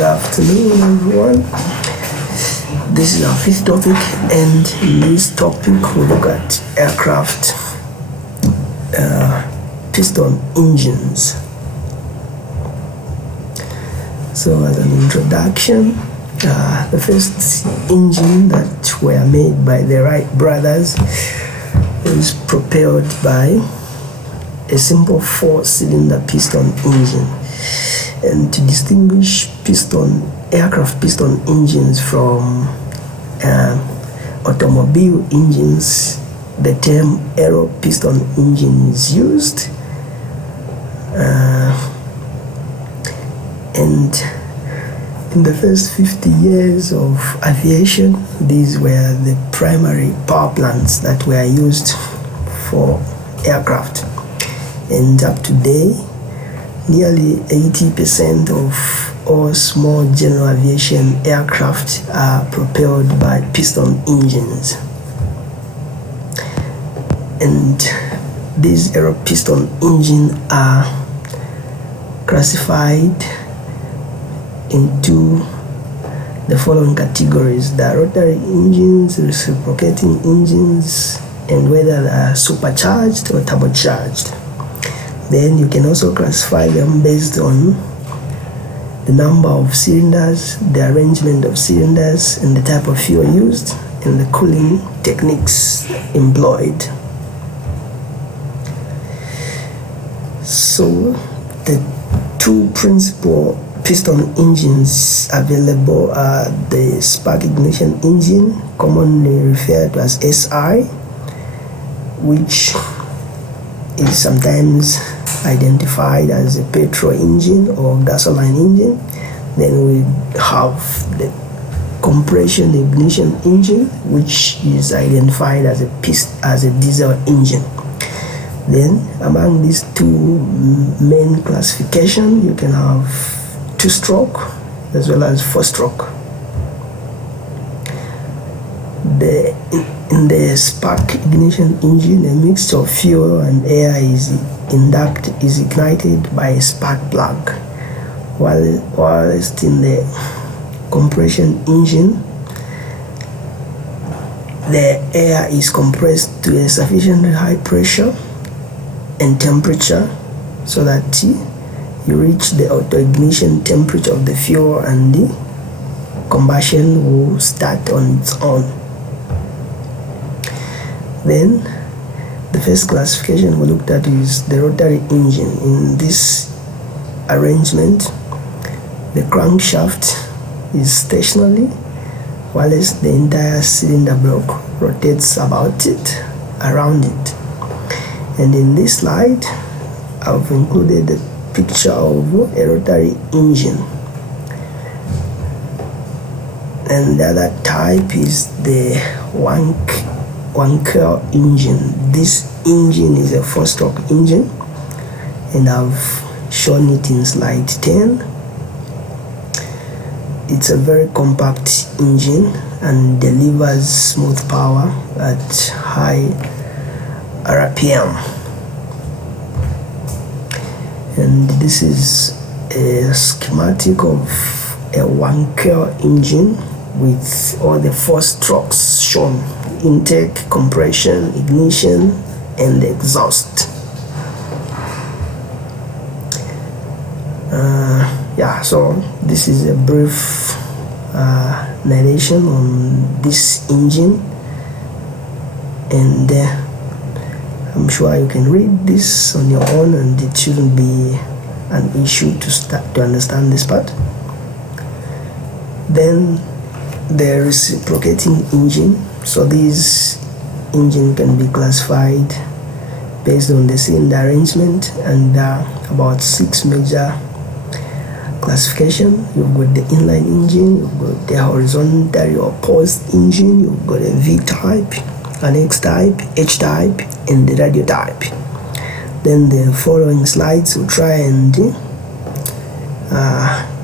Good afternoon, everyone. This is our fifth topic, and in this topic we'll look at aircraft piston engines. So as an introduction, the first engine that were made by the Wright brothers is propelled by a simple four-cylinder piston engine. And to distinguish aircraft piston engines from automobile engines, the term aero piston engine is used. And in the first 50 years of aviation, these were the primary power plants that were used for aircraft. And up to today, nearly 80% of all small general aviation aircraft are propelled by piston engines. And these aero piston engines are classified into the following categories: the rotary engines, reciprocating engines, and whether they are supercharged or turbocharged. Then you can also classify them based on the number of cylinders, the arrangement of cylinders, and the type of fuel used, and the cooling techniques employed. So the two principal piston engines available are the spark ignition engine, commonly referred to as SI, which is sometimes identified as a petrol engine or gasoline engine. Then we have the compression ignition engine, which is identified as a diesel engine. Then among these two main classifications, you can have two-stroke as well as four-stroke. In the spark ignition engine, a mixture of fuel and air is ignited by a spark plug, whilst in the compression engine, the air is compressed to a sufficiently high pressure and temperature so that you reach the auto-ignition temperature of the fuel, and the combustion will start on its own. Then the first classification we looked at is the rotary engine. In this arrangement, the crankshaft is stationary, whilst the entire cylinder block rotates around it. And in this slide, I've included a picture of a rotary engine. And the other type is the one-coil engine. This engine is a four-stroke engine, and I've shown it in slide 10. It's a very compact engine and delivers smooth power at high RPM. And this is a schematic of a one-coil engine with all the four strokes shown: intake, compression, ignition, and exhaust. So this is a brief narration on this engine, and I'm sure you can read this on your own, and it shouldn't be an issue to understand this part. Then the reciprocating engine. So this engine can be classified based on the cylinder arrangement, and about 6 major classification. You've got the inline engine, you've got the horizontally opposed engine, you've got a V-type, an X-type, H-type, and the radio type. Then the following slides will try and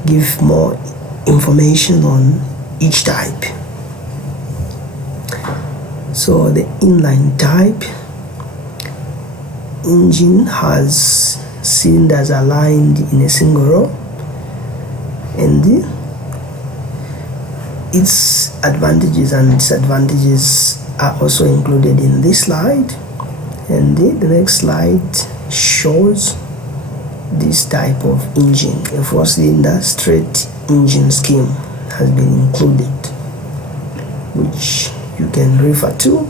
give more information on each type. So the inline type engine has cylinders aligned in a single row, and its advantages and disadvantages are also included in this slide, and the next slide shows this type of engine. A 4-cylinder straight engine scheme has been included, which you can refer to.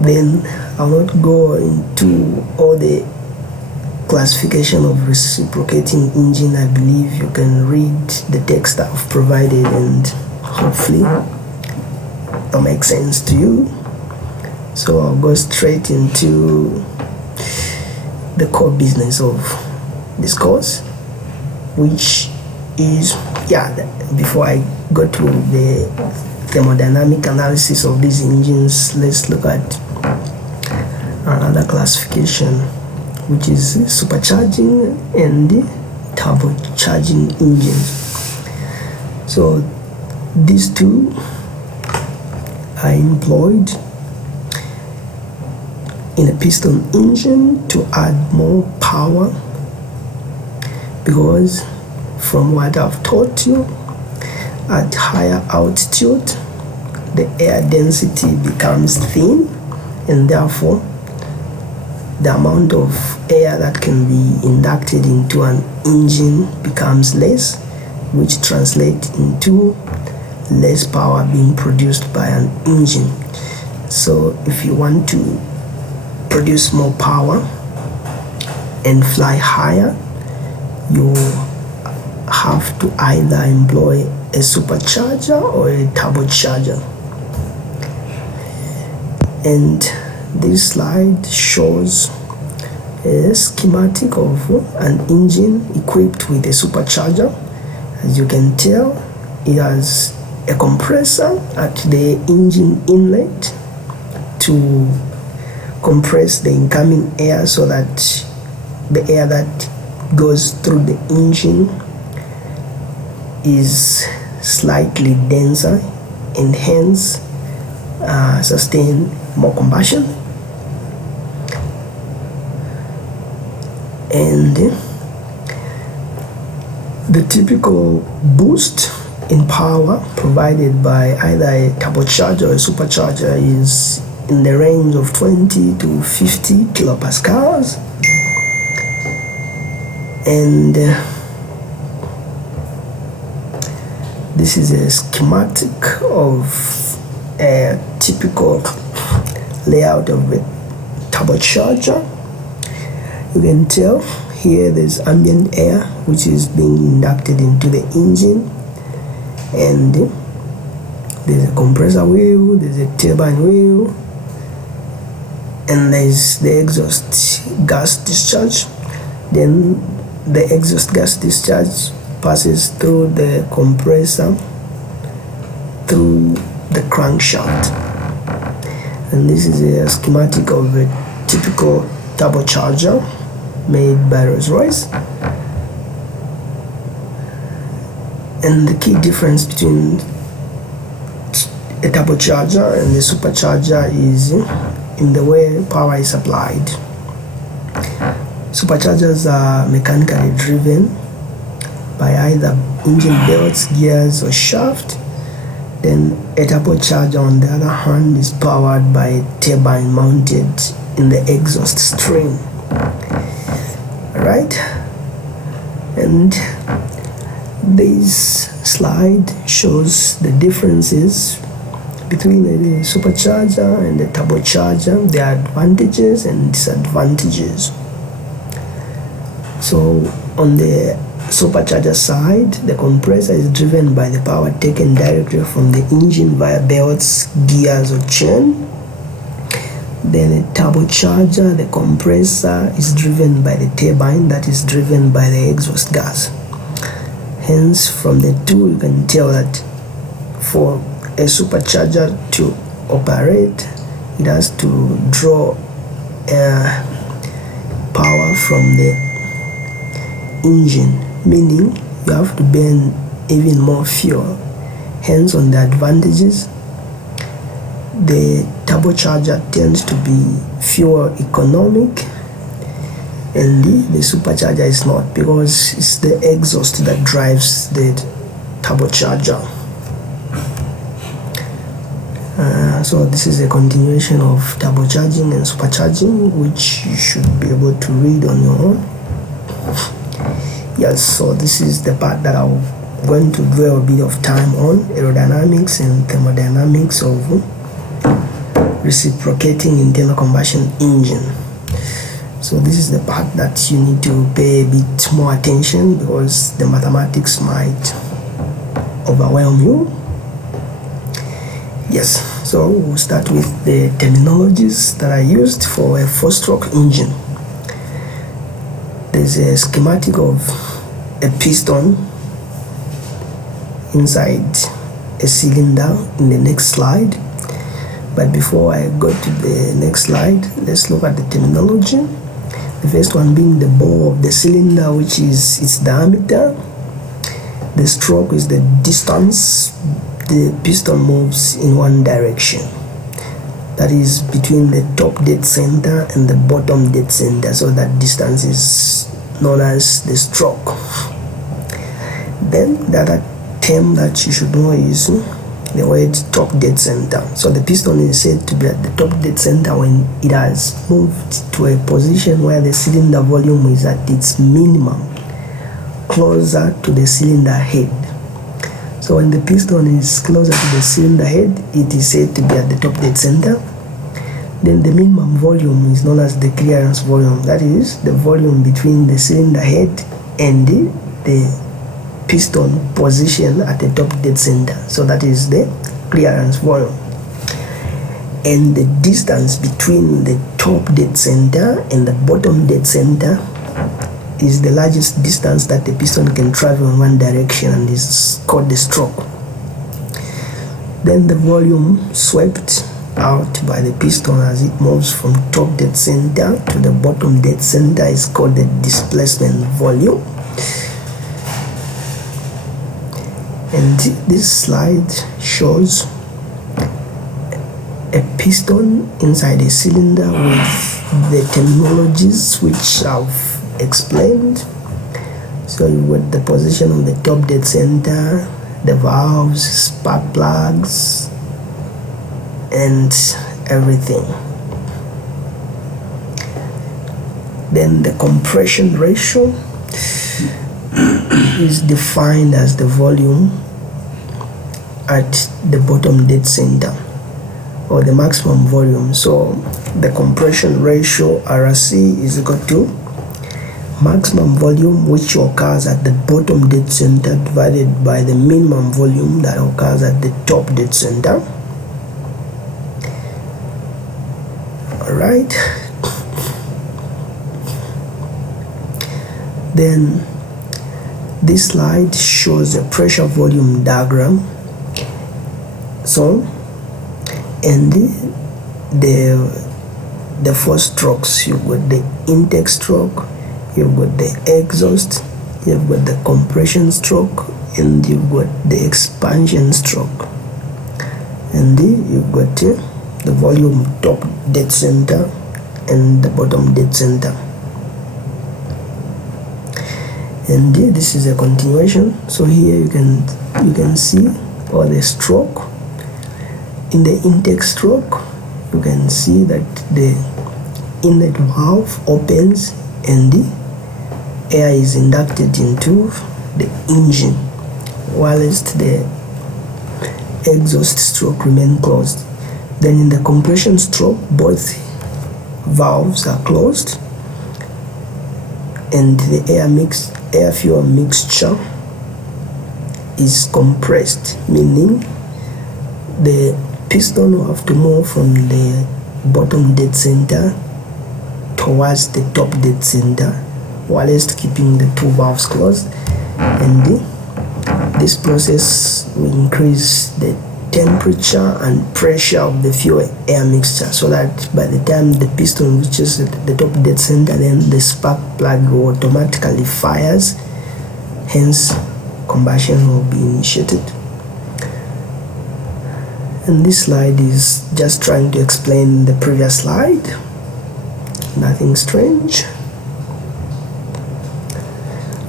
Then I'll not go into all the classification of reciprocating engine. I believe you can read the text I've provided, and hopefully it'll make sense to you. So I'll go straight into the core business of this course, which is, before I go to the thermodynamic analysis of these engines, let's look at another classification, which is supercharging and turbocharging engines. So these two are employed in a piston engine to add more power, because from what I've taught you, at higher altitude the air density becomes thin, and therefore the amount of air that can be inducted into an engine becomes less, which translates into less power being produced by an engine. So if you want to produce more power and fly higher, you have to either employ a supercharger or a turbocharger. And this slide shows a schematic of an engine equipped with a supercharger. As you can tell, it has a compressor at the engine inlet to compress the incoming air, so that the air that goes through the engine is slightly denser and hence sustain more combustion. And the typical boost in power provided by either a turbocharger or a supercharger is in the range of 20 to 50 kilopascals. And this is a schematic of a typical layout of a turbocharger. You can tell here there's ambient air which is being inducted into the engine, and there's a compressor wheel, there's a turbine wheel, and there's the exhaust gas discharge. Then the exhaust gas discharge passes through the compressor through the crankshaft. And this is a schematic of a typical turbocharger made by Rolls-Royce. And the key difference between a turbocharger and a supercharger is in the way power is applied. Superchargers are mechanically driven by either engine belts, gears, or shaft. Then a turbocharger, on the other hand, is powered by a turbine mounted in the exhaust stream. Alright? And this slide shows the differences between the supercharger and the turbocharger, their advantages and disadvantages. So on the supercharger side, the compressor is driven by the power taken directly from the engine via belts, gears, or chain. Then a turbocharger, the compressor is driven by the turbine that is driven by the exhaust gas. Hence, from the two, you can tell that for a supercharger to operate, it has to draw power from the engine, meaning you have to burn even more fuel. Hence, on the advantages, the turbocharger tends to be fuel economic, and the supercharger is not, because it's the exhaust that drives the turbocharger. So this is a continuation of turbocharging and supercharging, which you should be able to read on your own. Yes, so this is the part that I'm going to dwell a bit of time on: aerodynamics and thermodynamics of reciprocating internal combustion engine. So this is the part that you need to pay a bit more attention, because the mathematics might overwhelm you. Yes, so we'll start with the terminologies that are used for a 4-stroke engine. There's a schematic of a piston inside a cylinder in the next slide. But before I go to the next slide, let's look at the terminology. The first one being the bore of the cylinder, which is its diameter. The stroke is the distance the piston moves in one direction, that is between the top dead center and the bottom dead center. So that distance is known as the stroke. Then the other term that you should know is the word top dead center. So the piston is said to be at the top dead center when it has moved to a position where the cylinder volume is at its minimum, closer to the cylinder head. So when the piston is closer to the cylinder head, it is said to be at the top dead center. Then the minimum volume is known as the clearance volume. That is the volume between the cylinder head and the piston position at the top dead center. So that is the clearance volume. And the distance between the top dead center and the bottom dead center is the largest distance that the piston can travel in one direction, and is called the stroke. Then the volume swept out by the piston as it moves from top dead center to the bottom dead center is called the displacement volume. And this slide shows a piston inside a cylinder with the terminologies which I've explained. So you got the position of the top dead center, the valves, spark plugs, and everything. Then the compression ratio is defined as the volume at the bottom dead center, or the maximum volume. So the compression ratio, RC, is equal to maximum volume which occurs at the bottom dead center divided by the minimum volume that occurs at the top dead center. Alright, then this slide shows a pressure volume diagram. So, and the 4 strokes, you've got the intake stroke, you've got the exhaust, you've got the compression stroke, and you've got the expansion stroke. And you've got the volume top dead center and the bottom dead center. And this is a continuation. So here you can see all the stroke. In the intake stroke, you can see that the inlet valve opens and the air is inducted into the engine, whilst the exhaust stroke remain closed. Then in the compression stroke, both valves are closed and the air fuel mixture is compressed, meaning the piston will have to move from the bottom dead center towards the top dead center, whilst keeping the 2 valves closed. And this process will increase the temperature and pressure of the fuel air mixture, so that by the time the piston reaches the top dead center, then the spark plug will automatically fires, hence combustion will be initiated. And this slide is just trying to explain the previous slide, nothing strange.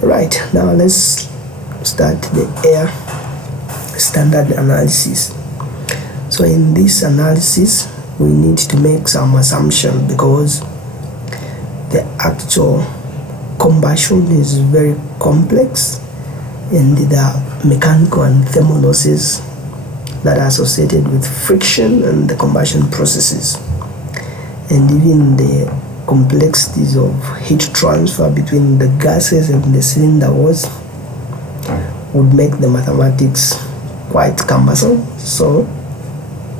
Right, now let's start the air standard analysis. So in this analysis, we need to make some assumption because the actual combustion is very complex, and there are mechanical and thermal losses that are associated with friction and the combustion processes, and even the complexities of heat transfer between the gases and the cylinder walls would make the mathematics quite cumbersome. So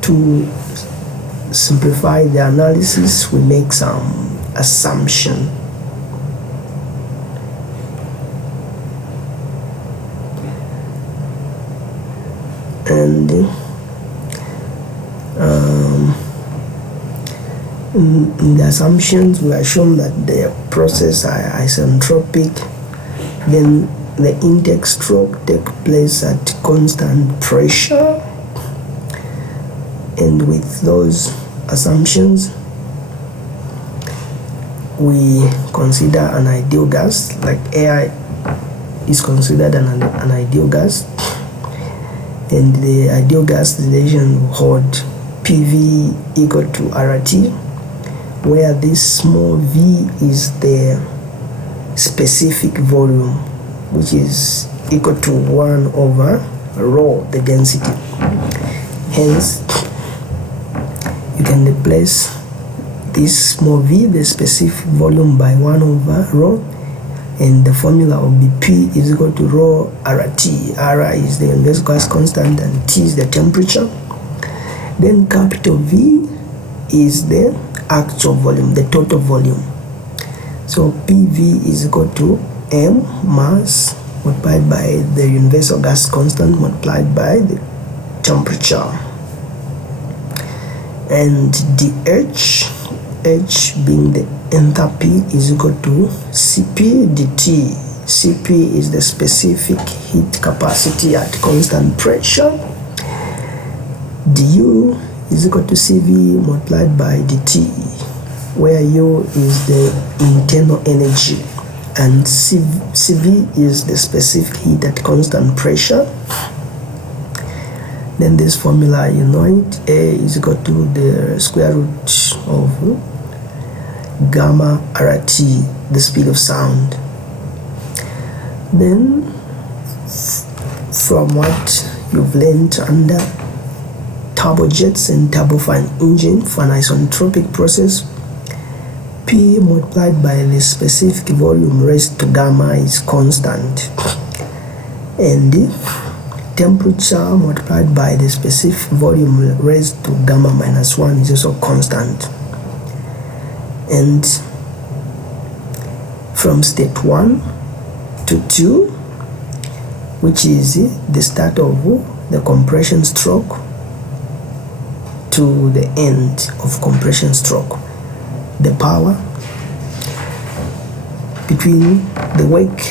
to simplify the analysis, we make some assumption. And in the assumptions, we assume that the process are isentropic, then the intake stroke take place at constant pressure, and with those assumptions, we consider an ideal gas, like air is considered an ideal gas, and the ideal gas relation will hold PV equal to RT, where this small v is the specific volume, which is equal to 1 over rho, the density. Hence, you can replace this small v, the specific volume, by 1 over rho, and the formula will be P is equal to rho RT. R is the universal gas constant and T is the temperature. Then capital V is the actual volume, the total volume. So PV is equal to M, mass, multiplied by the universal gas constant multiplied by the temperature. And the H being the enthalpy, is equal to Cp dt. Cp is the specific heat capacity at constant pressure. Du is equal to Cv multiplied by dt, where U is the internal energy and Cv is the specific heat at constant pressure. Then this formula, you know it, A is equal to the square root of gamma RT, the speed of sound. Then from what you've learned under turbojets and turbofan engine for an isentropic process, P multiplied by the specific volume raised to gamma is constant, and the temperature multiplied by the specific volume raised to gamma minus 1 is also constant. And from state 1 to 2, which is the start of the compression stroke to the end of compression stroke, the power between the work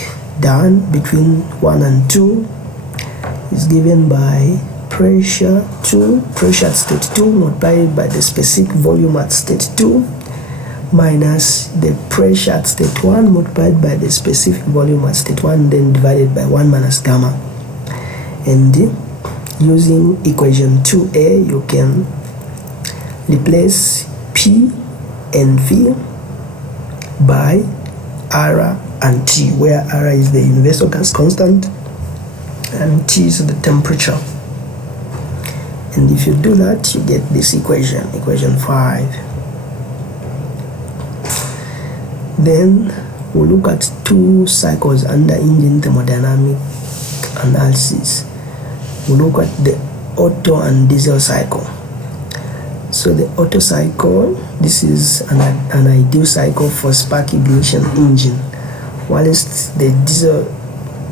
done between 1 and 2 is given by pressure at state 2 multiplied by the specific volume at state 2 minus the pressure at state 1 multiplied by the specific volume at state 1, then divided by 1 minus gamma. And using equation 2a, you can replace P and V by R and T, where R is the universal gas constant and T is the temperature. And if you do that, you get this equation 5. Then we'll look at 2 cycles under engine thermodynamic analysis. We'll look at the Otto and diesel cycle. So the Otto cycle, this is an ideal cycle for spark ignition engine, whilst the diesel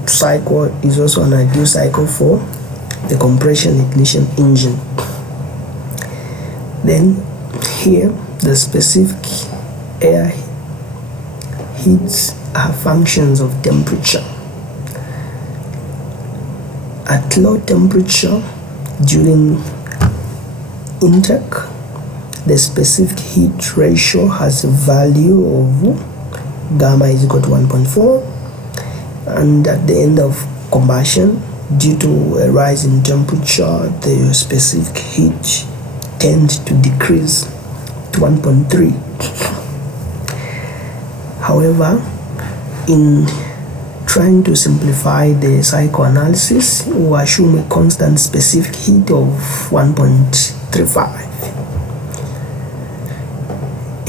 cycle is also an ideal cycle for the compression ignition engine. Then here the specific air heats are functions of temperature. At low temperature during intake, the specific heat ratio has a value of gamma is equal to 1.4, and at the end of combustion due to a rise in temperature, the specific heat tends to decrease to 1.3. However, in trying to simplify the cycle analysis, we assume a constant specific heat of 1.35.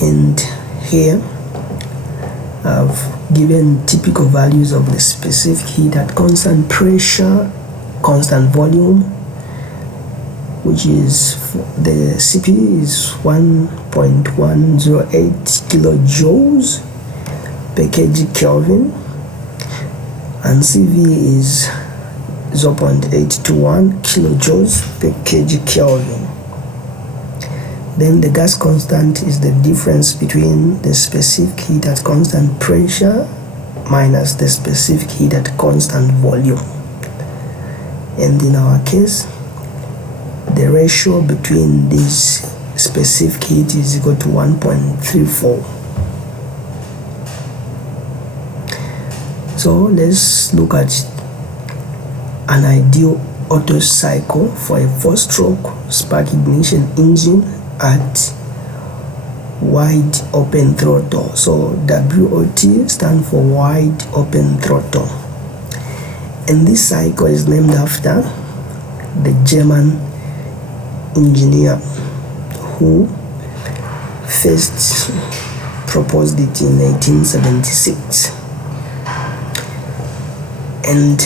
And here I've given typical values of the specific heat at constant pressure, constant volume, which is the CP is 1.108 kilojoules per kg Kelvin, and CV is 0.821 kilojoules per kg Kelvin. Then the gas constant is the difference between the specific heat at constant pressure minus the specific heat at constant volume. And in our case, the ratio between this specific heat is equal to 1.34. So let's look at an ideal Otto cycle for a 4-stroke spark ignition engine at wide open throttle. So WOT stands for wide open throttle, and this cycle is named after the German engineer who first proposed it in 1876. And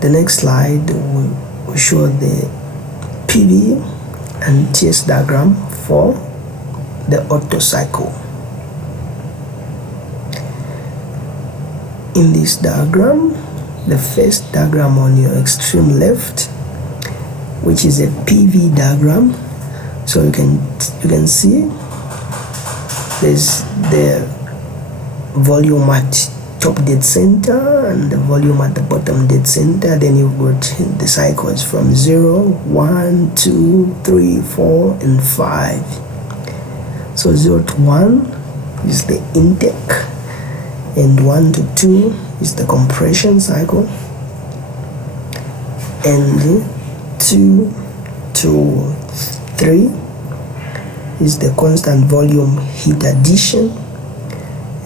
the next slide will show the PV and TS diagram for the Otto cycle. In this diagram, the first diagram on your extreme left, which is a PV diagram, so you can see there's the volume at top dead center and the volume at the bottom dead center. Then you've got the cycles from 0, 1, 2, 3, 4, and 5. So 0 to 1 is the intake, and 1 to 2 is the compression cycle, and 2 to 3 is the constant volume heat addition,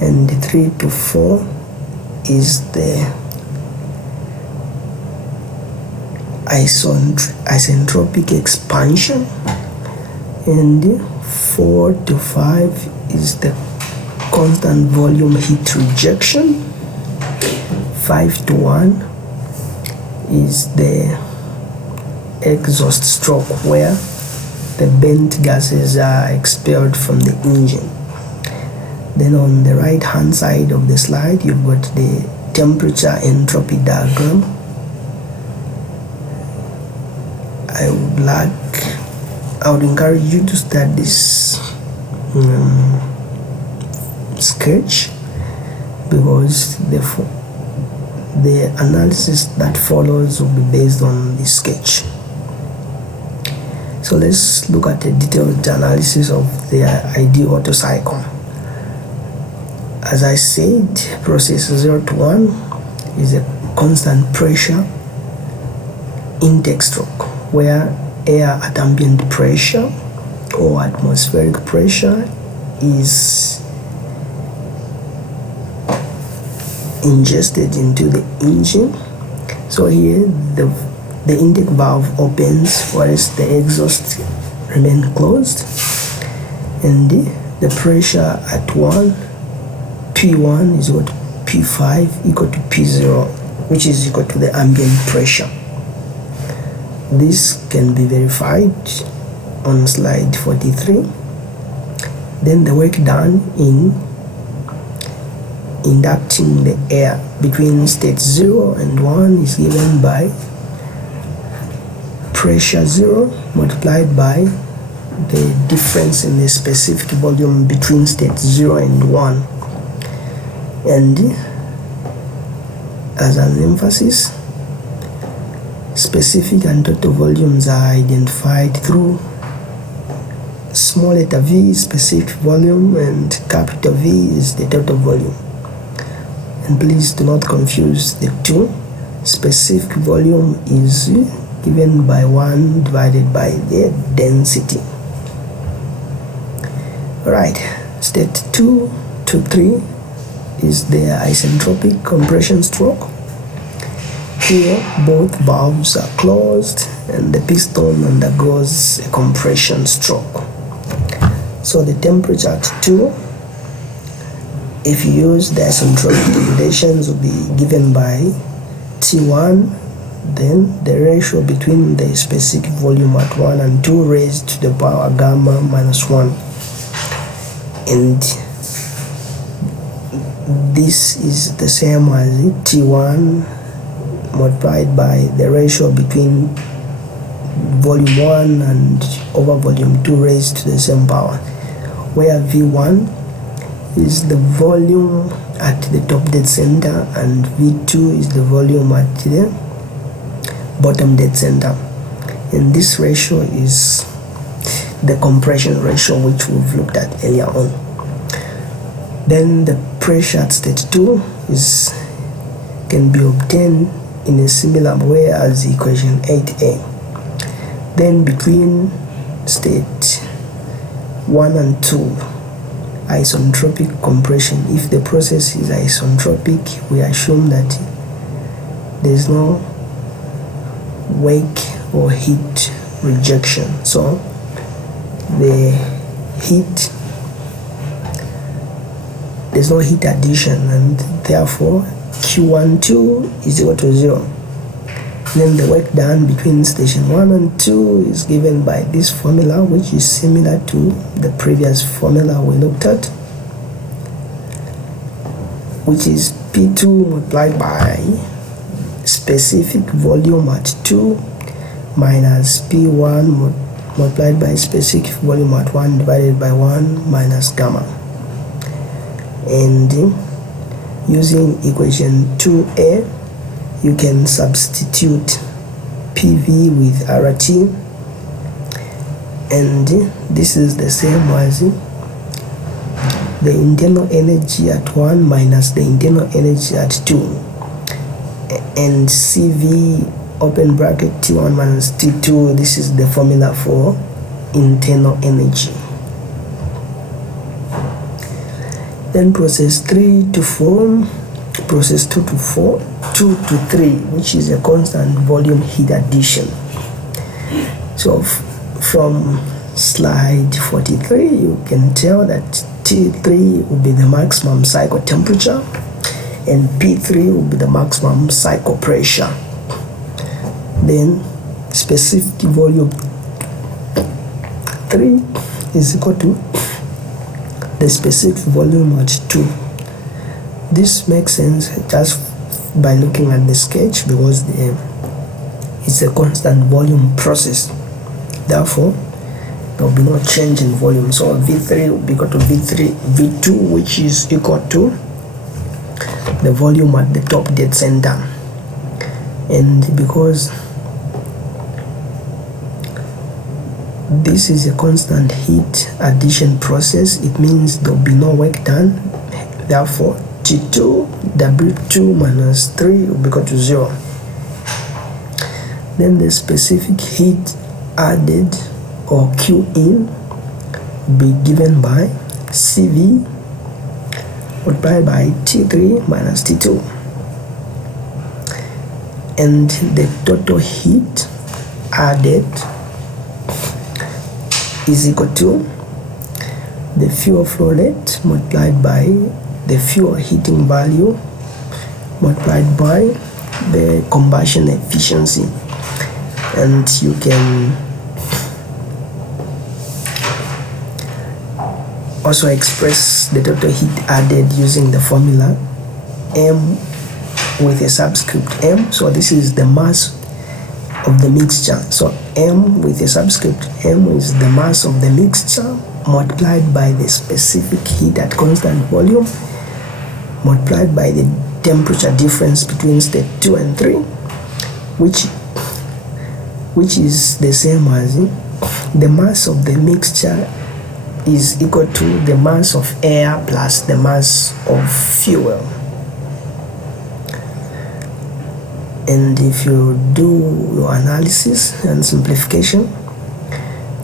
and 3 to 4 is the isentropic expansion, and 4 to 5 is the constant volume heat rejection. 5 to 1 is the exhaust stroke, where the burnt gases are expelled from the engine. Then on the right hand side of the slide, you've got the temperature entropy diagram. I would encourage you to start this sketch, because the analysis that follows will be based on this sketch. So let's look at a detailed analysis of the ideal Otto cycle. As I said, process 0 to 1 is a constant pressure intake stroke, where air at ambient pressure or atmospheric pressure is ingested into the engine. So here the intake valve opens whilst the exhaust remains closed, and the pressure at P1 is equal to P5 equal to P0, which is equal to the ambient pressure. This can be verified on slide 43. Then the work done in inducting the air between state 0 and 1 is given by pressure 0 multiplied by the difference in the specific volume between state 0 and 1. And as an emphasis, specific and total volumes are identified through small letter v, specific volume, and capital V is the total volume. And please do not confuse the two. specific volume is given by 1 divided by the density. Right, state 2 to 3 is the isentropic compression stroke. Here both valves are closed and the piston undergoes a compression stroke. So the temperature at 2, if you use the isentropic regulations, will be given by T1, then the ratio between the specific volume at 1 and 2 raised to the power gamma minus 1. And this is the same as T1 multiplied by the ratio between volume 1 and over volume 2 raised to the same power, where V1 is the volume at the top dead center and V2 is the volume at the bottom dead center. And this ratio is the compression ratio which we've looked at earlier on. Then the pressure at state 2 can be obtained in a similar way as equation 8a. Then between state 1 and 2, isentropic compression. If the process is isentropic, we assume that there's no wake or heat rejection. So the heat, there's no heat addition, and therefore Q12 is equal to 0. Then the work done between station 1 and 2 is given by this formula, which is similar to the previous formula we looked at, which is P2 multiplied by specific volume at 2 minus P1 multiplied by specific volume at 1 divided by 1 minus gamma. And using equation 2a, you can substitute PV with RT, and this is the same as the internal energy at 1 minus the internal energy at 2, and CV open bracket T1 minus T2. This is the formula for internal energy. Then process 3 to 4, process 2 to 4, 2 to 3, which is a constant volume heat addition. So from slide 43, you can tell that T3 will be the maximum cycle temperature and P3 will be the maximum cycle pressure. Then specific volume 3 is equal to the specific volume at 2. This makes sense just by looking at the sketch, because it's a constant volume process. Therefore, there will be no change in volume. So V3 will be equal to V2, which is equal to the volume at the top dead center. And because this is a constant heat addition process, it means there will be no work done. Therefore, T2 W2 minus 3 will be equal to 0. Then the specific heat added, or Q in, will be given by CV multiplied by T3 minus T2, and the total heat added is equal to the fuel flow rate multiplied by the fuel heating value multiplied by the combustion efficiency. And you can also express the total heat added using the formula M with a subscript M. So this is the mass of the mixture. So M with a subscript M is the mass of the mixture multiplied by the specific heat at constant volume multiplied by the temperature difference between state 2 and 3, which is the same as the mass of the mixture is equal to the mass of air plus the mass of fuel. And if you do your analysis and simplification,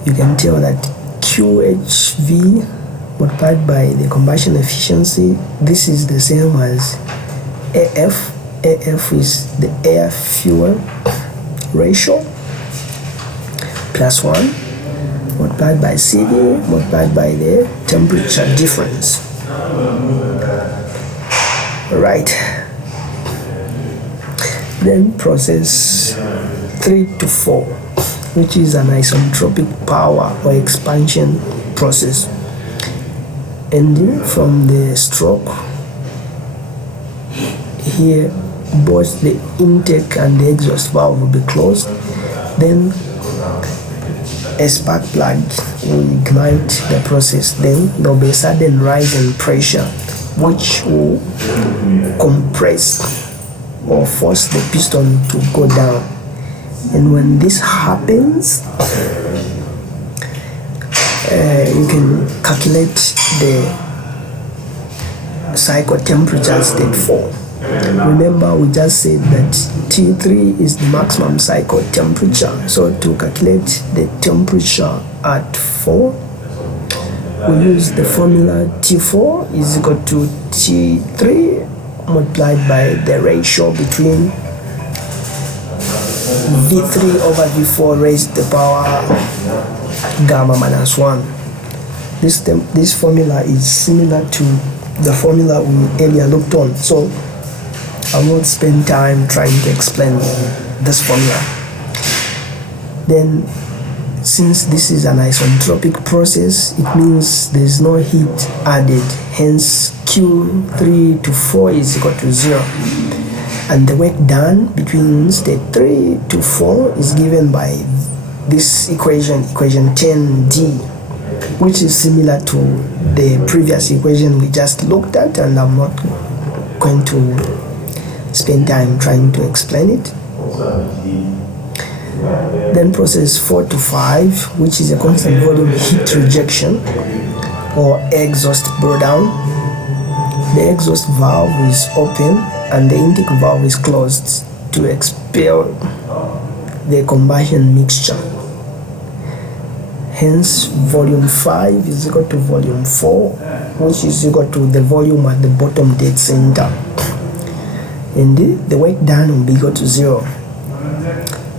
you can tell that QHV multiplied by the combustion efficiency, this is the same as AF. AF is the air fuel ratio plus 1 multiplied by CV multiplied by the temperature difference. Right. Then process 3 to 4, which is an isentropic power or expansion process. And from the stroke here, both the intake and the exhaust valve will be closed. Then a spark plug will ignite the process. Then there will be a sudden rise in pressure, which will compress or force the piston to go down. And when this happens, you can calculate the cycle temperature state 4. Remember, we just said that T3 is the maximum cycle temperature. So to calculate the temperature at 4, we use the formula T4 is equal to T3 multiplied by the ratio between V3 over V4 raised to the power gamma minus 1. This formula is similar to the formula we earlier looked on, so I won't spend time trying to explain this formula. Then, since this is an isentropic process, it means there is no heat added, hence Q3 to 4 is equal to 0. And the work done between state 3 to 4 is given by this equation 10D, which is similar to the previous equation we just looked at, and I'm not going to spend time trying to explain it. Then process 4 to 5, which is a constant volume heat rejection or exhaust blowdown. The exhaust valve is open and the intake valve is closed to expel the combustion mixture. Hence, volume 5 is equal to volume 4, which is equal to the volume at the bottom dead center. And the work done will be equal to 0.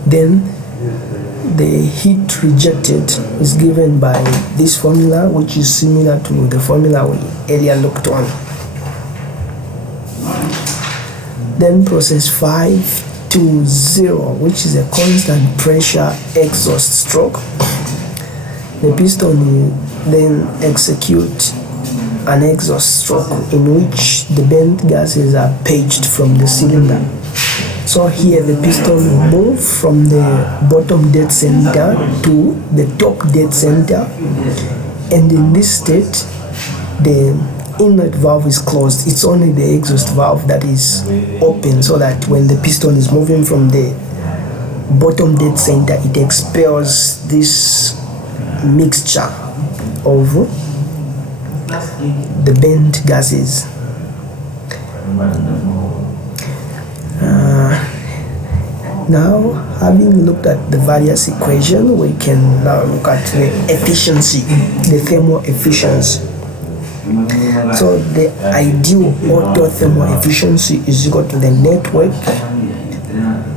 Then the heat rejected is given by this formula, which is similar to the formula we earlier looked on. Then process 5 to 0, which is a constant pressure exhaust stroke. The piston will then execute an exhaust stroke in which the burnt gases are paged from the cylinder. So here the piston will move from the bottom dead center to the top dead center, and in this state the inlet valve is closed. It's only the exhaust valve that is open, so that when the piston is moving from the bottom dead center, it expels this mixture of the burnt gases. Now, having looked at the various equations, we can now look at the efficiency, the thermal efficiency. So the ideal auto thermal efficiency is equal to the net work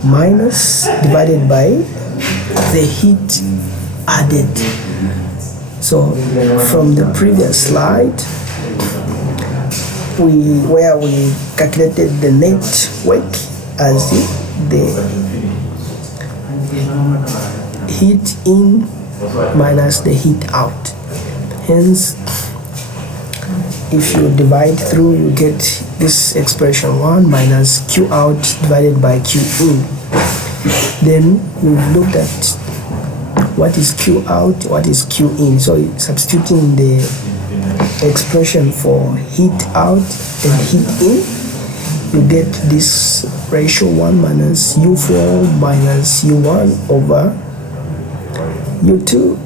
minus divided by the heat added. So from the previous slide, where we calculated the net work as the heat in minus the heat out. Hence, if you divide through, you get this expression 1 minus Q out divided by Q in. Then we've looked at what is Q out, what is Q in. So substituting the expression for heat out and heat in, you get this ratio 1 minus U4 minus U1 over U2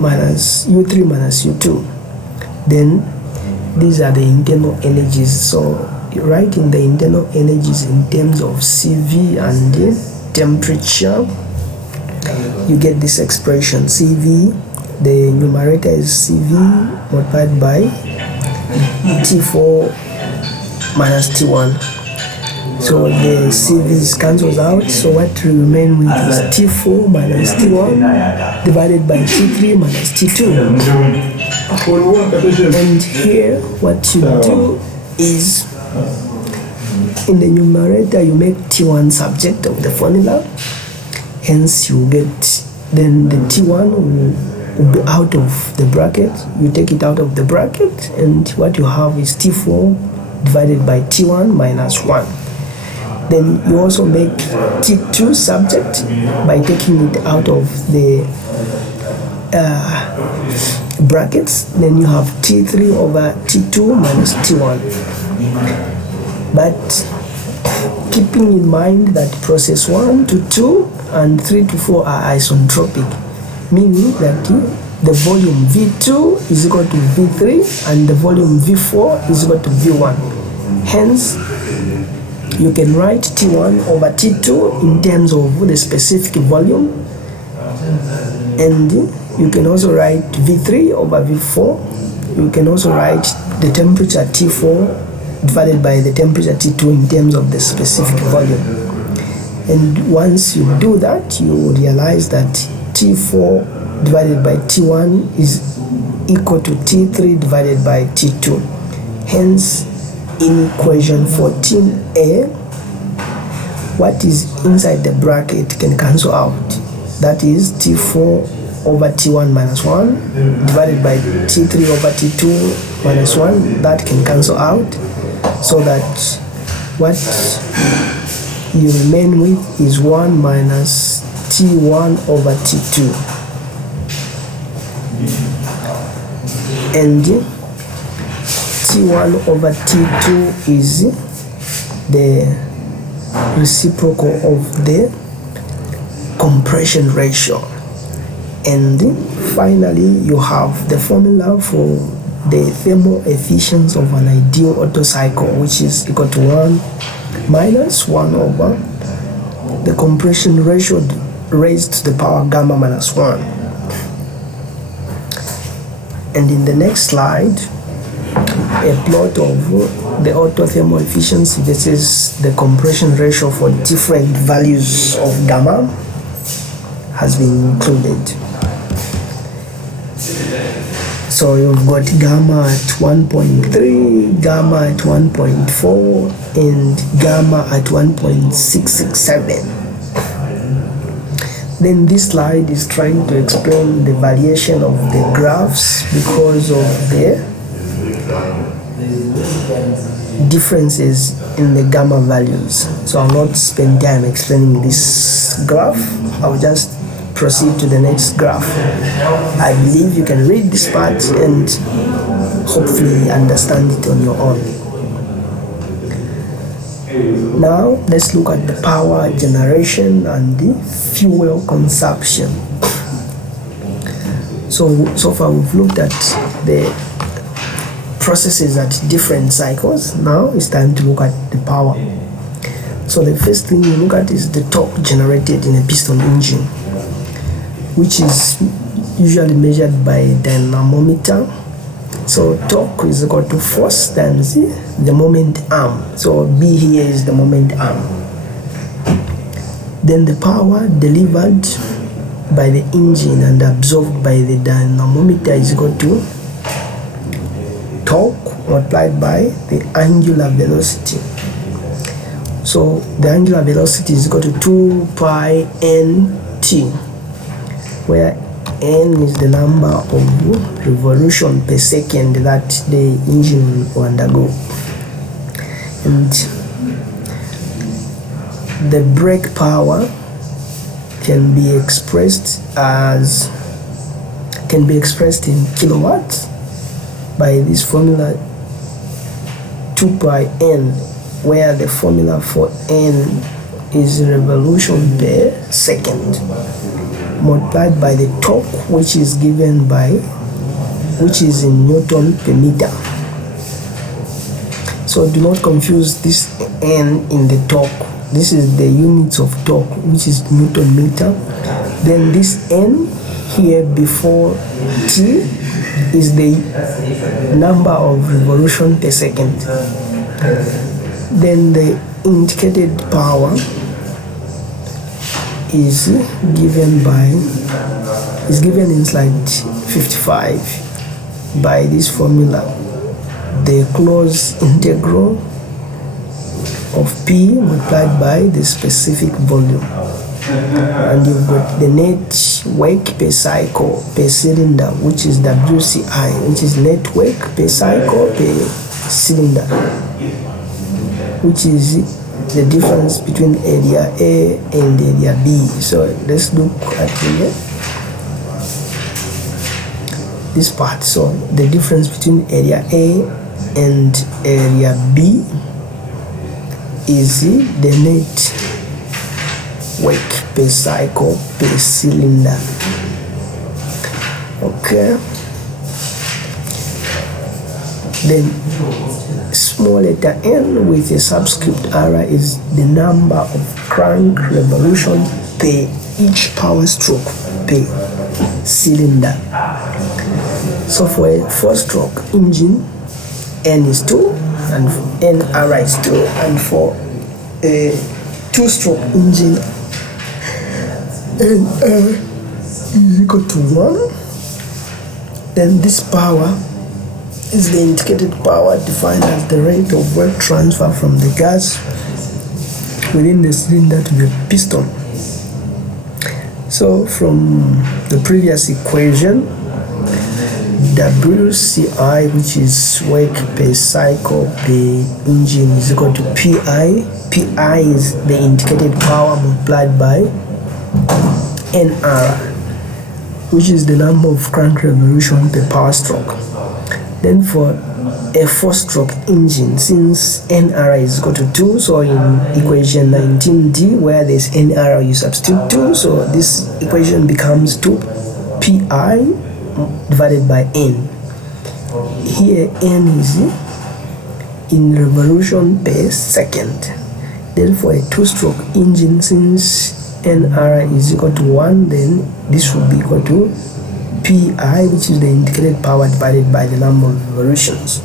minus U3 minus U2. Then these are the internal energies. So writing the internal energies in terms of CV and temperature, you get this expression CV. The numerator is CV multiplied by T4 minus T1. So the CVs cancels out, so what we remain with is T4 minus T1 divided by T3 minus T2. And here what you do is, in the numerator you make T1 subject of the formula, hence you get, then the T1 will be out of the bracket, you take it out of the bracket, and what you have is T4 divided by T1 minus 1. Then you also make T2 subject by taking it out of the brackets. Then you have T3 over T2 minus T1. But keeping in mind that process 1 to 2 and 3 to 4 are isentropic, meaning that the volume V2 is equal to V3 and the volume V4 is equal to V1. Hence, you can write T1 over T2 in terms of the specific volume, and you can also write V3 over V4. You can also write the temperature T4 divided by the temperature T2 in terms of the specific volume. And once you do that, you will realize that T4 divided by T1 is equal to T3 divided by T2. Hence, in equation 14a, what is inside the bracket can cancel out. That is T4 over T1 minus 1 divided by T3 over T2 minus 1. That can cancel out, so that what you remain with is 1 minus T1 over T2. And T1 over T2 is the reciprocal of the compression ratio. And finally, you have the formula for the thermal efficiency of an ideal Otto cycle, which is equal to 1 minus 1 over the compression ratio raised to the power gamma minus 1. And in the next slide, a plot of the Otto thermal efficiency versus the compression ratio for different values of gamma has been included. So you've got gamma at 1.3, gamma at 1.4, and gamma at 1.667. Then this slide is trying to explain the variation of the graphs because of the differences in the gamma values. So I'll not spend time explaining this graph. I'll just proceed to the next graph. I believe you can read this part and hopefully understand it on your own. Now let's look at the power generation and the fuel consumption. So far we've looked at the processes at different cycles. Now it's time to look at the power. So the first thing you look at is the torque generated in a piston engine, which is usually measured by dynamometer. So torque is equal to force times the moment arm. So B here is the moment arm. Then the power delivered by the engine and absorbed by the dynamometer is equal to torque multiplied by the angular velocity. So the angular velocity is equal to 2 pi nt, where n is the number of revolution per second that the engine will undergo. And the brake power can be expressed in kilowatts by this formula 2 pi n, where the formula for n is revolution per second, multiplied by the torque, which is given by, which is in Newton per meter. So do not confuse this N in the torque. This is the units of torque, which is Newton meter. Then this N here before T is the number of revolution per second. Then the indicated power is given in slide 55 by this formula, the closed integral of P multiplied by the specific volume, and you've got the net work per cycle per cylinder, which is WCI, which is net work per cycle per cylinder, which is the difference between area A and area B. So let's look at this part. So the difference between area A and area B is the net work per cycle per cylinder. Okay. Then small letter n with a subscript r is the number of crank revolution per each power stroke per cylinder. So for a 4-stroke engine, n is 2 and nr is 2, and for a 2-stroke engine, nr is equal to 1. Then this power is the indicated power, defined as the rate of work transfer from the gas within the cylinder to the piston. So from the previous equation, WCI, which is work per cycle per engine, is equal to PI. PI is the indicated power multiplied by NR, which is the number of crank revolution per power stroke. Then for a 4-stroke engine, since NR is equal to 2, so in equation 19D, where there's NR, you substitute 2, so this equation becomes 2 PI divided by N. Here N is in revolution per second. Then for a 2-stroke engine, since NR is equal to 1, then this would be equal to PI, which is the indicated power divided by the number of revolutions.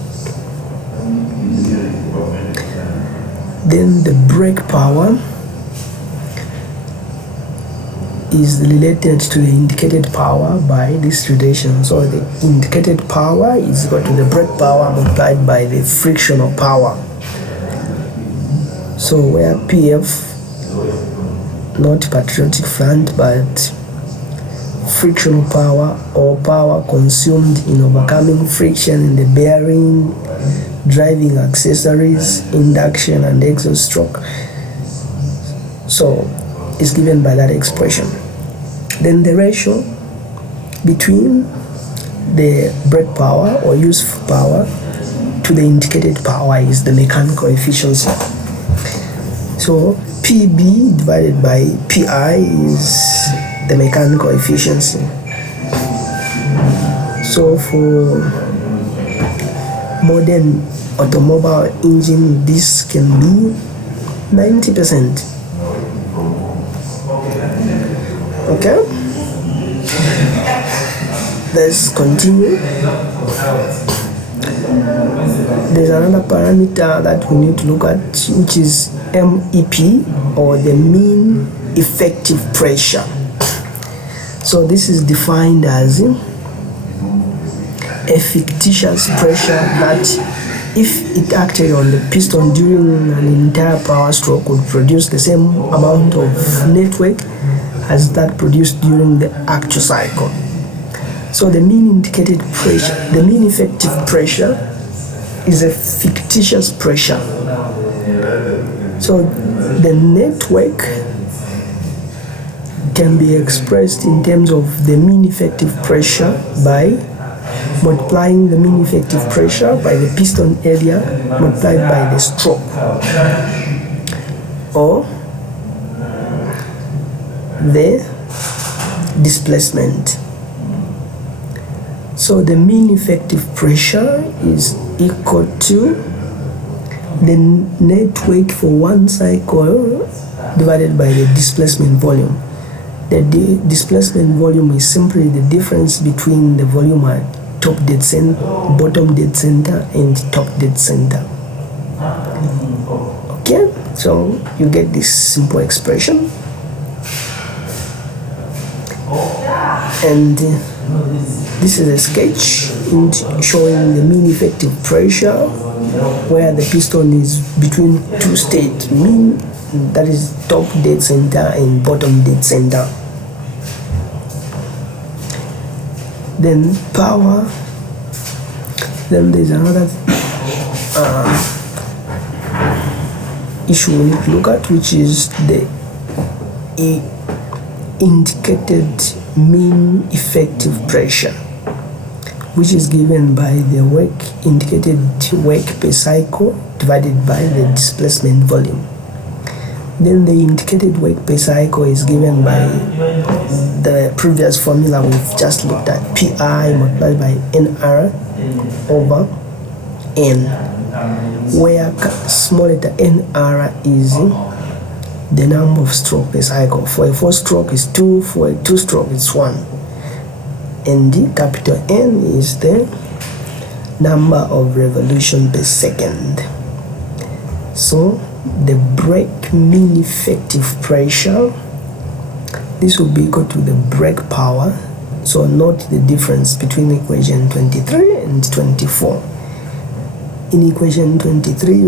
Then the brake power is related to the indicated power by this relation. So the indicated power is equal to the brake power multiplied by the frictional power. So where PF, not patriotic front, but frictional power, or power consumed in overcoming friction in the bearing, driving accessories, induction and exhaust stroke. So it's given by that expression. Then the ratio between the brake power or useful power to the indicated power is the mechanical efficiency. So PB divided by PI is the mechanical efficiency. So for modern automobile engine, this can be 90%. Okay, let's continue. There's another parameter that we need to look at, which is MEP, or the mean effective pressure. So this is defined as a fictitious pressure that, if it acted on the piston during an entire power stroke, would produce the same amount of net work as that produced during the actual cycle. So the mean indicated pressure, the mean effective pressure, is a fictitious pressure. So the net work can be expressed in terms of the mean effective pressure by multiplying the mean effective pressure by the piston area multiplied by the stroke, or the displacement. So the mean effective pressure is equal to the net weight for one cycle divided by the displacement volume. The displacement volume is simply the difference between the volume at top dead center, bottom dead center, and top dead center. Okay, so you get this simple expression, and this is a sketch showing the mean effective pressure where the piston is between two states, mean, that is top dead center and bottom dead center. Then power, then there's another issue we need to look at, which is the indicated mean effective pressure, which is given by the indicated work per cycle divided by the displacement volume. Then the indicated work per cycle is given by the previous formula we've just looked at, Pi multiplied by Nr over N, where small letter Nr is the number of stroke per cycle. For a 4-stroke is 2, for a 2-stroke is 1. And the capital N is the number of revolution per second. So the brake mean effective pressure, this will be equal to the brake power. So note the difference between equation 23 and 24. In equation 23,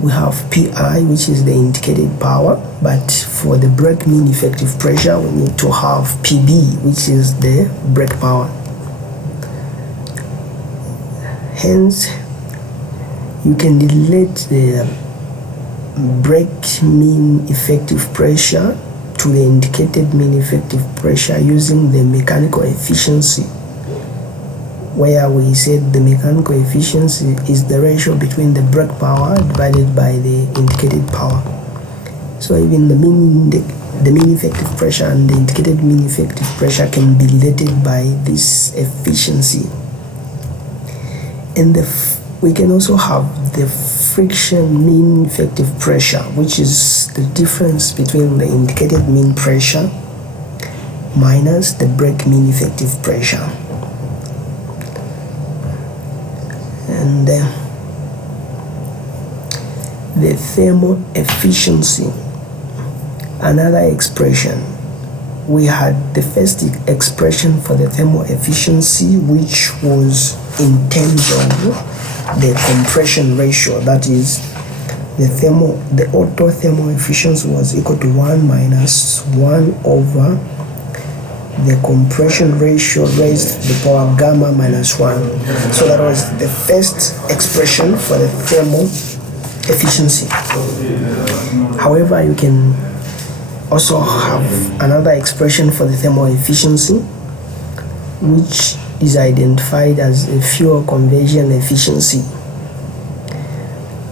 we have Pi, which is the indicated power, but for the brake mean effective pressure, we need to have PB, which is the brake power. Hence, you can relate the brake mean effective pressure to the indicated mean effective pressure using the mechanical efficiency, where we said the mechanical efficiency is the ratio between the brake power divided by the indicated power. So even the mean effective pressure and the indicated mean effective pressure can be related by this efficiency. And we can also have the friction mean effective pressure, which is the difference between the indicated mean pressure minus the brake mean effective pressure. And the thermal efficiency, another expression. We had the first expression for the thermal efficiency, which was in terms of the compression ratio, that is the auto thermal efficiency was equal to 1 minus 1 over the compression ratio raised to the power gamma minus 1. So that was the first expression for the thermal efficiency. However, you can also have another expression for the thermal efficiency, which is identified as a fuel conversion efficiency.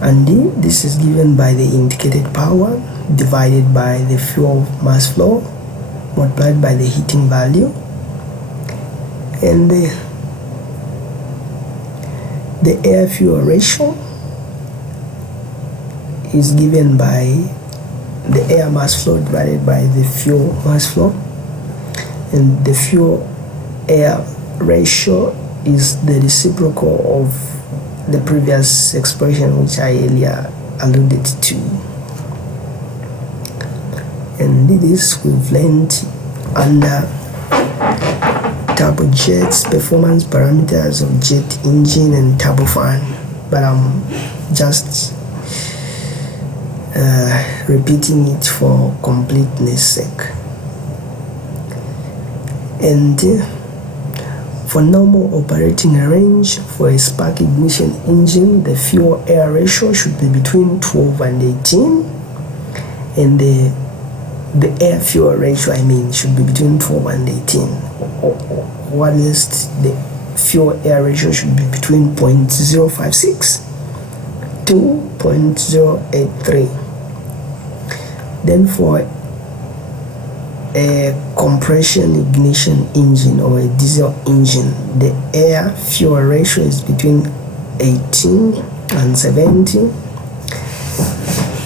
And this is given by the indicated power divided by the fuel mass flow multiplied by the heating value, and the air fuel ratio is given by the air mass flow divided by the fuel mass flow, and the fuel air ratio is the reciprocal of the previous expression which I earlier alluded to. And this we've learned under turbojets, performance parameters of jet engine and turbofan, but I'm just repeating it for completeness sake. And for normal operating range for a spark ignition engine, the fuel air ratio should be between 12 and 18, and the air fuel ratio should be between 12 and 18, or at least the fuel air ratio should be between 0.056 to 0.083. Then for a compression ignition engine or a diesel engine, the air fuel ratio is between 18 and 70,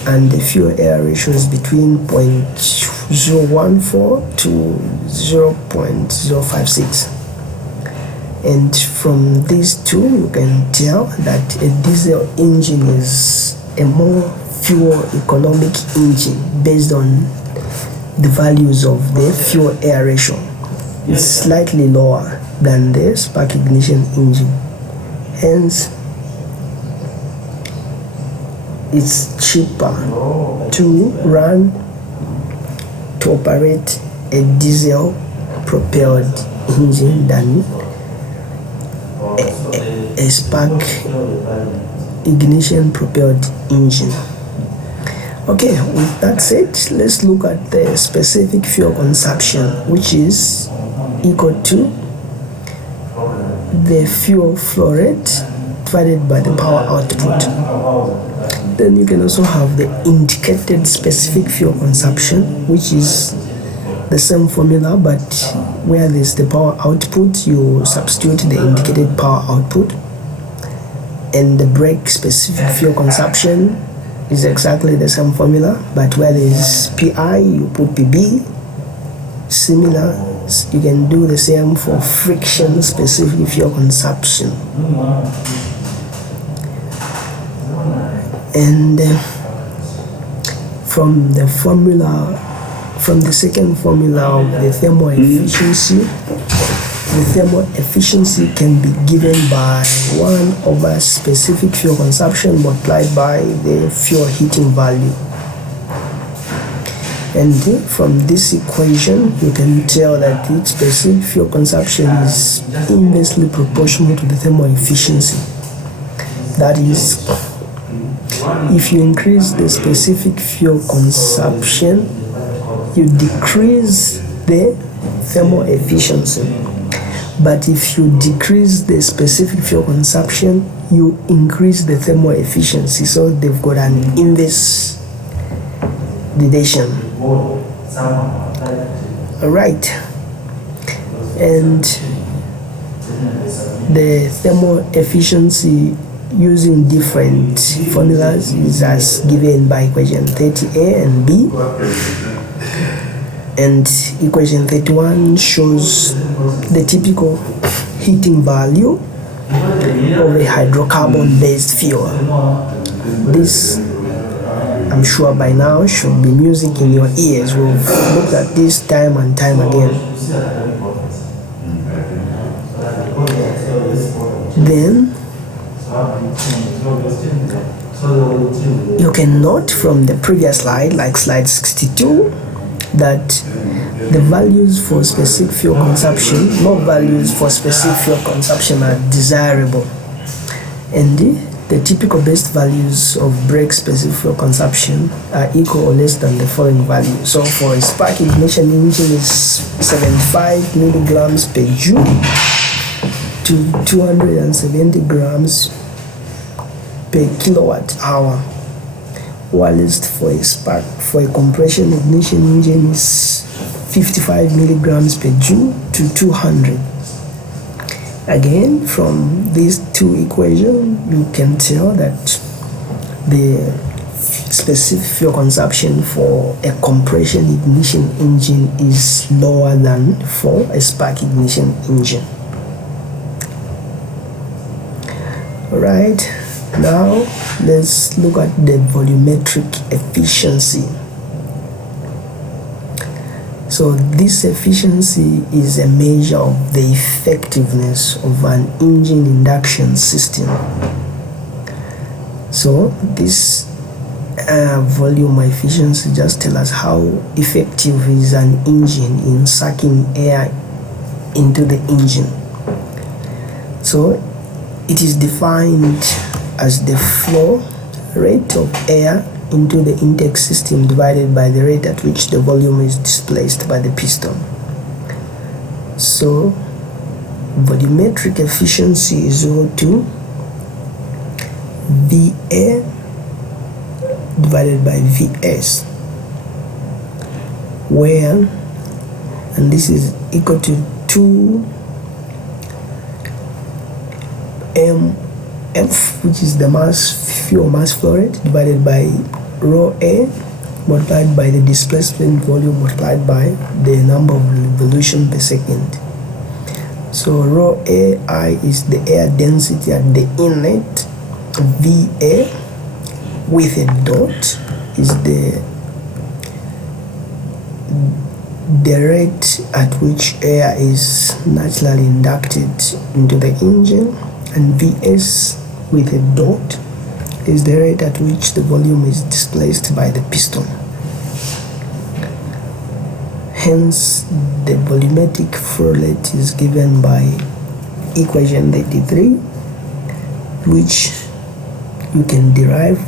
and the fuel air ratio is between 0.014 to 0.056. And from these two, you can tell that a diesel engine is a more fuel economic engine based on the values of the fuel air ratio. It's slightly lower than the spark ignition engine. Hence, it's cheaper to operate a diesel propelled engine than a spark ignition propelled engine. Okay, with that said, let's look at the specific fuel consumption, which is equal to the fuel flow rate divided by the power output. Then you can also have the indicated specific fuel consumption, which is the same formula, but where there's the power output, you substitute the indicated power output. And the brake specific fuel consumption is exactly the same formula, but where there's PI, you put PB. Similar, you can do the same for friction specific fuel consumption. And from the second formula of the thermal efficiency, the thermal efficiency can be given by 1 over specific fuel consumption multiplied by the fuel heating value. And from this equation, you can tell that each specific fuel consumption is inversely proportional to the thermal efficiency. That is, if you increase the specific fuel consumption, you decrease the thermal efficiency. But if you decrease the specific fuel consumption, you increase the thermal efficiency. So they've got an inverse relation. Alright. And the thermal efficiency using different formulas is as given by equation 30A and B. And equation 31 shows the typical heating value of a hydrocarbon-based fuel. This, I'm sure by now, should be music in your ears. We've looked at this time and time again. Then, you can note from the previous slide, like slide 62, that the values for specific fuel consumption, no values for specific fuel consumption are desirable. And the typical best values of brake specific fuel consumption are equal or less than the following value. So for a spark ignition engine is 75 milligrams per joule to 270 grams per kilowatt hour, whilst for a compression ignition engine is 55 milligrams per joule to 200. Again, from these two equations, you can tell that the specific fuel consumption for a compression ignition engine is lower than for a spark ignition engine. Alright, now let's look at the volumetric efficiency. So this efficiency is a measure of the effectiveness of an engine induction system. So this volume efficiency just tells us how effective is an engine in sucking air into the engine. So it is defined as the flow rate of air into the intake system divided by the rate at which the volume is displaced by the piston. So volumetric efficiency is equal to VA divided by VS, where, and this is equal to 2 mF, which is the mass fuel mass flow rate divided by rho A multiplied by the displacement volume multiplied by the number of revolution per second. So rho AI is the air density at the inlet, VA with a dot is the rate at which air is naturally inducted into the engine, and VS with a dot is the rate at which the volume is displaced by the piston. Hence, the volumetric flow rate is given by equation 33, which you can derive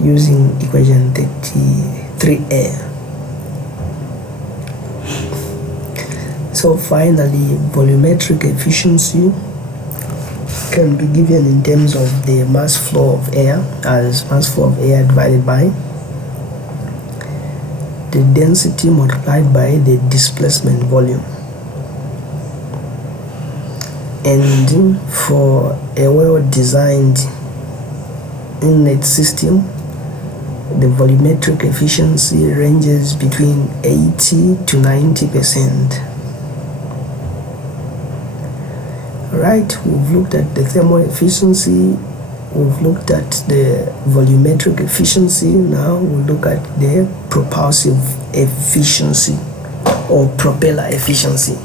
using equation 33a. So finally, volumetric efficiency can be given in terms of the mass flow of air as mass flow of air divided by the density multiplied by the displacement volume. And for a well-designed inlet system, the volumetric efficiency ranges between 80 to 90%. Right, we've looked at the thermal efficiency, we've looked at the volumetric efficiency. Now we'll look at the propulsive efficiency or propeller efficiency.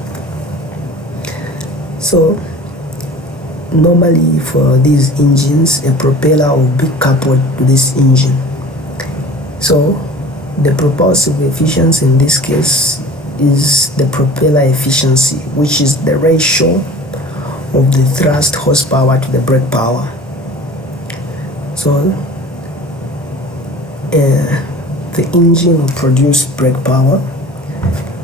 So normally for these engines, a propeller will be coupled to this engine. So the propulsive efficiency in this case is the propeller efficiency, which is the ratio of the thrust horsepower to the brake power. So the engine will produce brake power,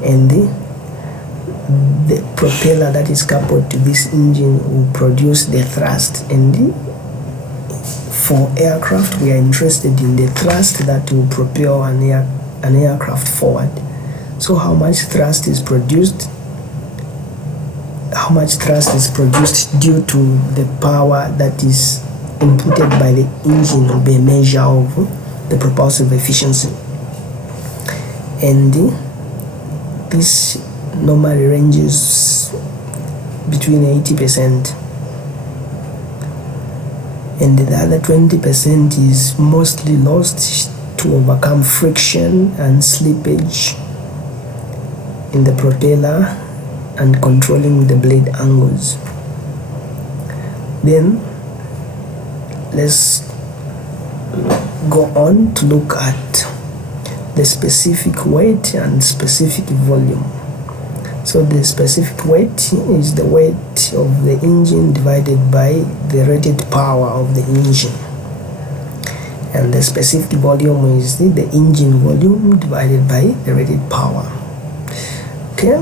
and the propeller that is coupled to this engine will produce the thrust. And for aircraft, we are interested in the thrust that will propel an aircraft forward. So how much thrust is produced? How much thrust is produced due to the power that is inputted by the engine will be a measure of the propulsive efficiency. And this normally ranges between 80%, and the other 20% is mostly lost to overcome friction and slippage in the propeller and controlling the blade angles. Then let's go on to look at the specific weight and specific volume. So the specific weight is the weight of the engine divided by the rated power of the engine, and the specific volume is the engine volume divided by the rated power. Okay.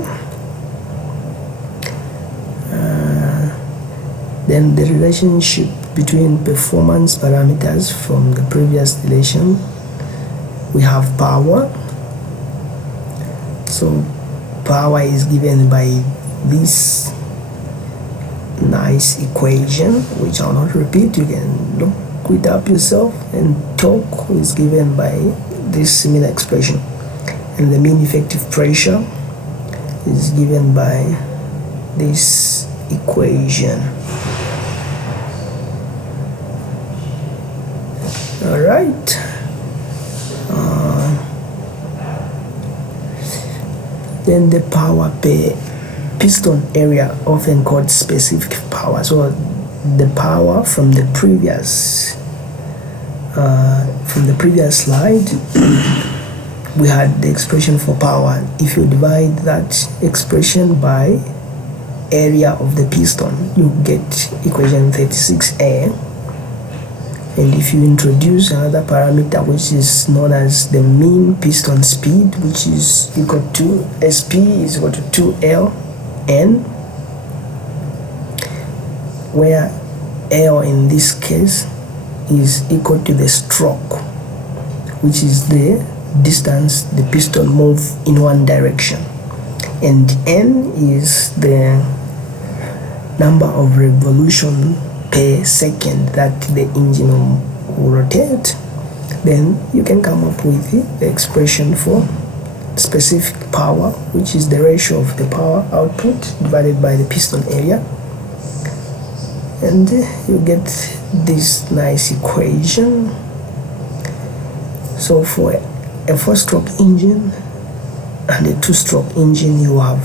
Then the relationship between performance parameters from the previous relation, we have power. So power is given by this nice equation, which I'll not repeat. You can look it up yourself. And torque is given by this similar expression, and the mean effective pressure is given by this equation. All right. Then the power per piston area, often called specific power. So the power from the previous slide, we had the expression for power. If you divide that expression by area of the piston, you get equation 36a. And if you introduce another parameter, which is known as the mean piston speed, which is equal to SP is equal to 2Ln, where L in this case is equal to the stroke, which is the distance the piston moves in one direction, and N is the number of revolution per second that the engine rotate, then you can come up with the expression for specific power, which is the ratio of the power output divided by the piston area, and you get this nice equation. So for a 4-stroke engine and a 2-stroke engine, you have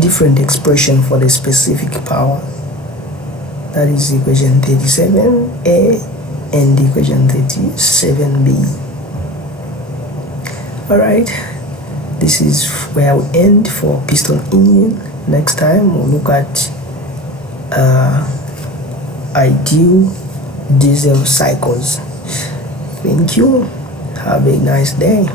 different expression for the specific power. That is equation 37A and equation 37B. Alright, this is where we end for piston engine. Next time we'll look at ideal diesel cycles. Thank you. Have a nice day.